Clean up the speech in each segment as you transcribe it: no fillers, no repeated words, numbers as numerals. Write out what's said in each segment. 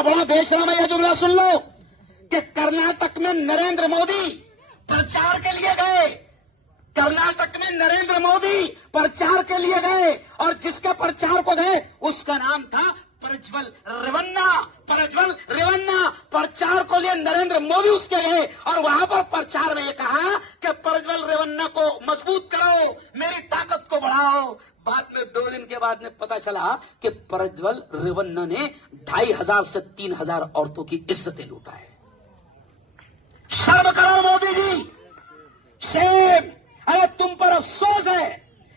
कितना बड़ा बेशरम है यह जुमला सुन लो कि कर्नाटक में नरेंद्र मोदी प्रचार के लिए गए, कर्नाटक में नरेंद्र मोदी प्रचार के लिए गए और जिसके प्रचार को गए उसका नाम था प्रज्वल रेवन्ना। प्रज्वल रेवन्ना प्रचार को लिए नरेंद्र मोदी उसके गए और वहां पर प्रचार में ये कहा कि प्रज्वल रेवन्ना को मजबूत करो, मेरी ताकत को बढ़ाओ। बाद में 2 दिन के बाद में पता चला कि प्रज्वल रेवन्ना ने 2500 से 3000 औरतों की इज्जतें लूटा है। शर्म करो मोदी जी, शेम। अरे तुम पर अफसोस है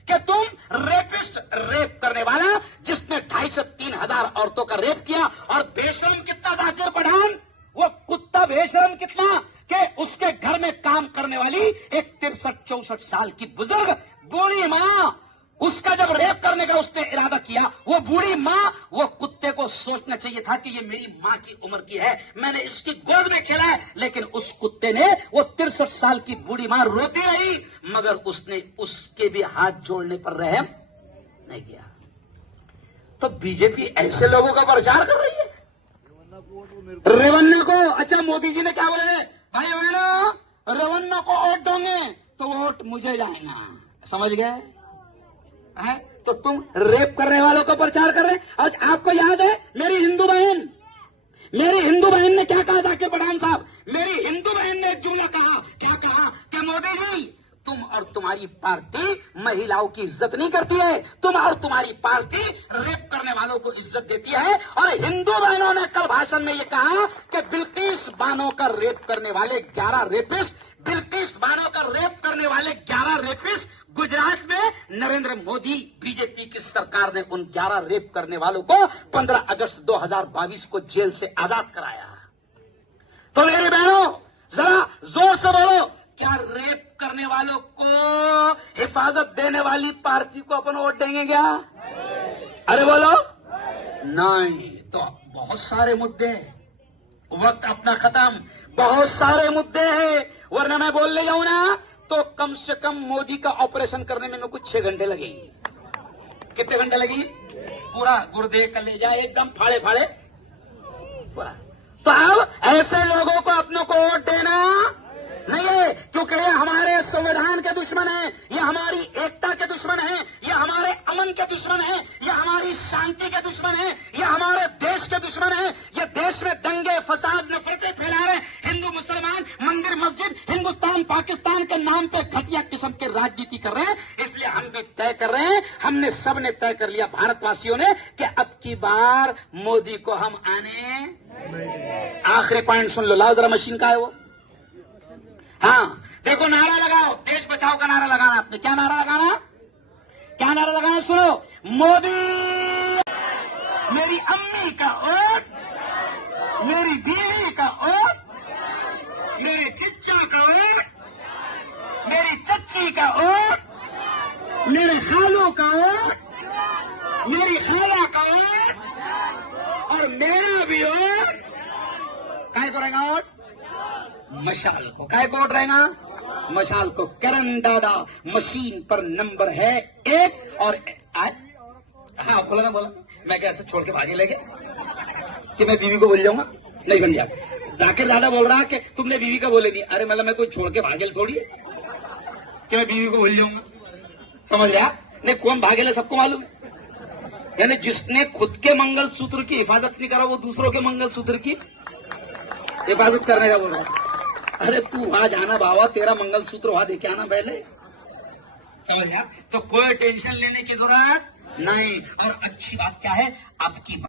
कि तुम रेपिस्ट, रेप करने वाला जिसने 2500 से 3000 औरतों का रेप किया, और बेशरम कितना जाकिर पठान, वो कुत्ता बेशरम कितना कि उसके घर में काम करने वाली एक 63-64 साल की बुजुर्ग बूढ़ी मां, उसका जब रेप करने का उसने इरादा किया, वो बूढ़ी मां, वो कुत्ते को सोचना चाहिए था कि ये मेरी मां की उम्र की है, मैंने इसकी गोद में खेला है, लेकिन उस कुत्ते ने वो 63 साल की बूढ़ी मां रोती रही मगर उसने उसके भी हाथ जोड़ने पर रहम नहीं किया। तो बीजेपी ऐसे लोगों का प्रचार कर रही है, रेवन्ना को। अच्छा, मोदी जी ने क्या बोले, भाई बहनों रेवन्ना को वोट दोगे तो वोट मुझे जाएगा, समझ गए है? तो तुम रेप करने वालों को प्रचार कर रहे हैं। आज आपको याद है मेरी हिंदू बहन ने क्या कहा जाकिर पठान साहब, मेरी हिंदू बहन ने एक जुमला कहा, क्या कहा कि मोदी जी तुम और तुम्हारी पार्टी महिलाओं की इज्जत नहीं करती है, तुम और तुम्हारी पार्टी रेप करने वालों को इज्जत देती है। और हिंदू बहनों ने कल भाषण में यह कहा कि बिल्किस बानो का रेप करने वाले 11 रेपिस्ट, बिल्किस बानो का रेप करने वाले 11 रेपिस्ट गुजरात में नरेंद्र मोदी बीजेपी की सरकार ने उन 11 रेप करने वालों को 15 अगस्त 2022 को जेल से आजाद कराया। तो मेरे बहनों जरा जोर से बोलो, क्या रेप करने वालों को हिफाजत देने वाली पार्टी को अपन वोट देंगे क्या? अरे बोलो नहीं। तो बहुत सारे मुद्दे, वक्त अपना खत्म, बहुत सारे मुद्दे हैं, वरना मैं बोल ले जाऊं ना तो कम से कम मोदी का ऑपरेशन करने में कुछ 6 घंटे लगेंगे। कितने घंटे लगेंगे? पूरा गुर्दे कलेजा एकदम फाड़े फाड़े पूरा। तो अब ऐसे लोगों को अपनों को वोट देना नहीं है, क्योंकि ये हमारे संविधान के दुश्मन है, ये हमारी एकता के दुश्मन है, ये हमारे अमन के दुश्मन है, ये हमारी शांति के दुश्मन है, ये हमारे देश के दुश्मन है। ये देश में दंगे फसाद नफरतें फैला रहे, हिंदू मुसलमान मंदिर मस्जिद हिंदुस्तान पाकिस्तान के नाम पे घटिया किस्म के राजनीति कर रहे हैं। इसलिए हम भी तय कर रहे हैं, हमने सबने तय कर लिया भारतवासियों ने कि अब की बार मोदी को हम आने। आखिरी पॉइंट सुन लो, लाओ जरा मशीन का है वो। हाँ देखो, नारा लगाओ, देश बचाओ का नारा लगाना। आपने क्या नारा लगाना, क्या नारा लगाना? सुनो, मोदी मेरी अम्मी का वोट, मेरी बीवी का वोट, मेरे चच्चा का वोट, मेरी चच्ची का वोट, मेरे खालों का वोट, मेरी खाला का वोट और मेरा भी वोट। काय को रहेगा वोट? मशाल को। काय को वोट रहेगा? मशाल को। करण दादा मशीन पर नंबर है 1 और हाँ बोला ना, बोला मैं क्या ऐसे छोड़ के भागे लगे कि मैं बीवी को बोल जाऊंगा? नहीं समझा। जाकिर दादा बोल रहा कि तुमने बीवी का बोले नहीं। अरे मतलब मैं कोई छोड़ के भागेल थोड़ी है कि मैं बीवी को बोल जाऊंगा, समझ रहा? नहीं, कौन भागेल है सबको मालूम है। यानी जिसने खुद के मंगलसूत्र की हिफाजत नहीं करा वो दूसरों के मंगलसूत्र की हिफाजत करने का बोल रहा है। अरे तू वहां जाना बाबा, तेरा मंगलसूत्र वहां देके आना पहले, समझ गया? तो कोई टेंशन लेने की जरूरत नहीं। और अच्छी बात क्या है, अब की